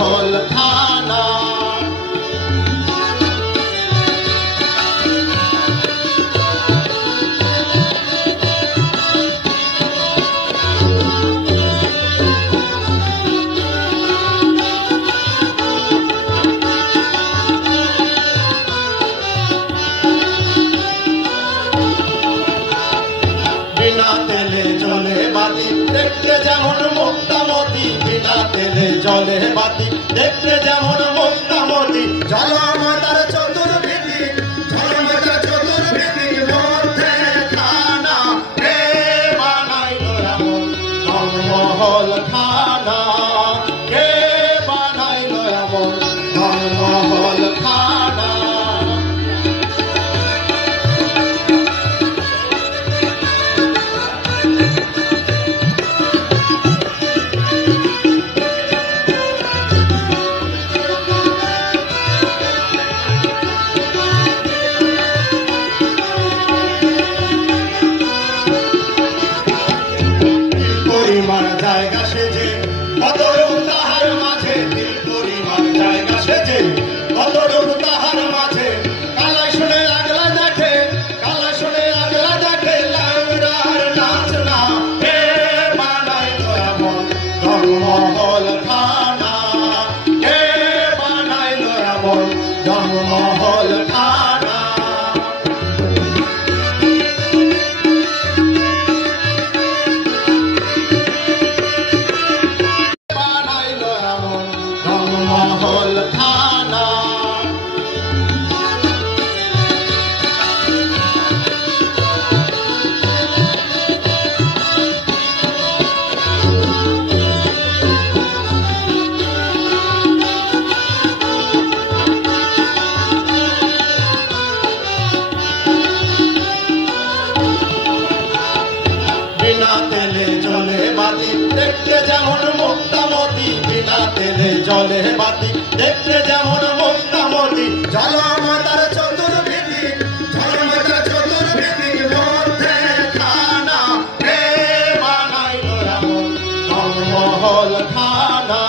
জলমহল থানা। বিনা তেলে জলে বাতি দেখতে যেমন মুক্তামতি, বিনা তেলে জলে বাতি দেখতে যেমন মুক্তামতি। জলমাতার চতুর্ভীতি, জলমাতার চতুর্ভীতির মধ্যে থানা, কে বানাইলো এমন জলমহল থানা, কে বানাইলো এমন জলমহল থানা। পরিমাণ জায়গা সেজে কত রূপ তাহার মাঝে, তিল পরিমাণ জায়গা সেজে কত রূপ তাহার মাঝে। কালাই শুনে আগলা দেখে, কালাই শুনে আগলা দেখে লাউরার নাচ না, কে বানাইলো এমন জলমহল থানা, কে বানাইলো এমন জলমহল থানা। জলমহল থানা। বিনা তেলে জলে বাতি দেখতে যেমন মুক্তামতি, বিনা তেলে জলে বাতি দেখতে যেমন মুক্তামতি। জলমাতার চতুর্ভীতি, জলমাতার চতুর্ভীতির মধ্যে থানা, কে বানাইলো এমন জলমহল থানা,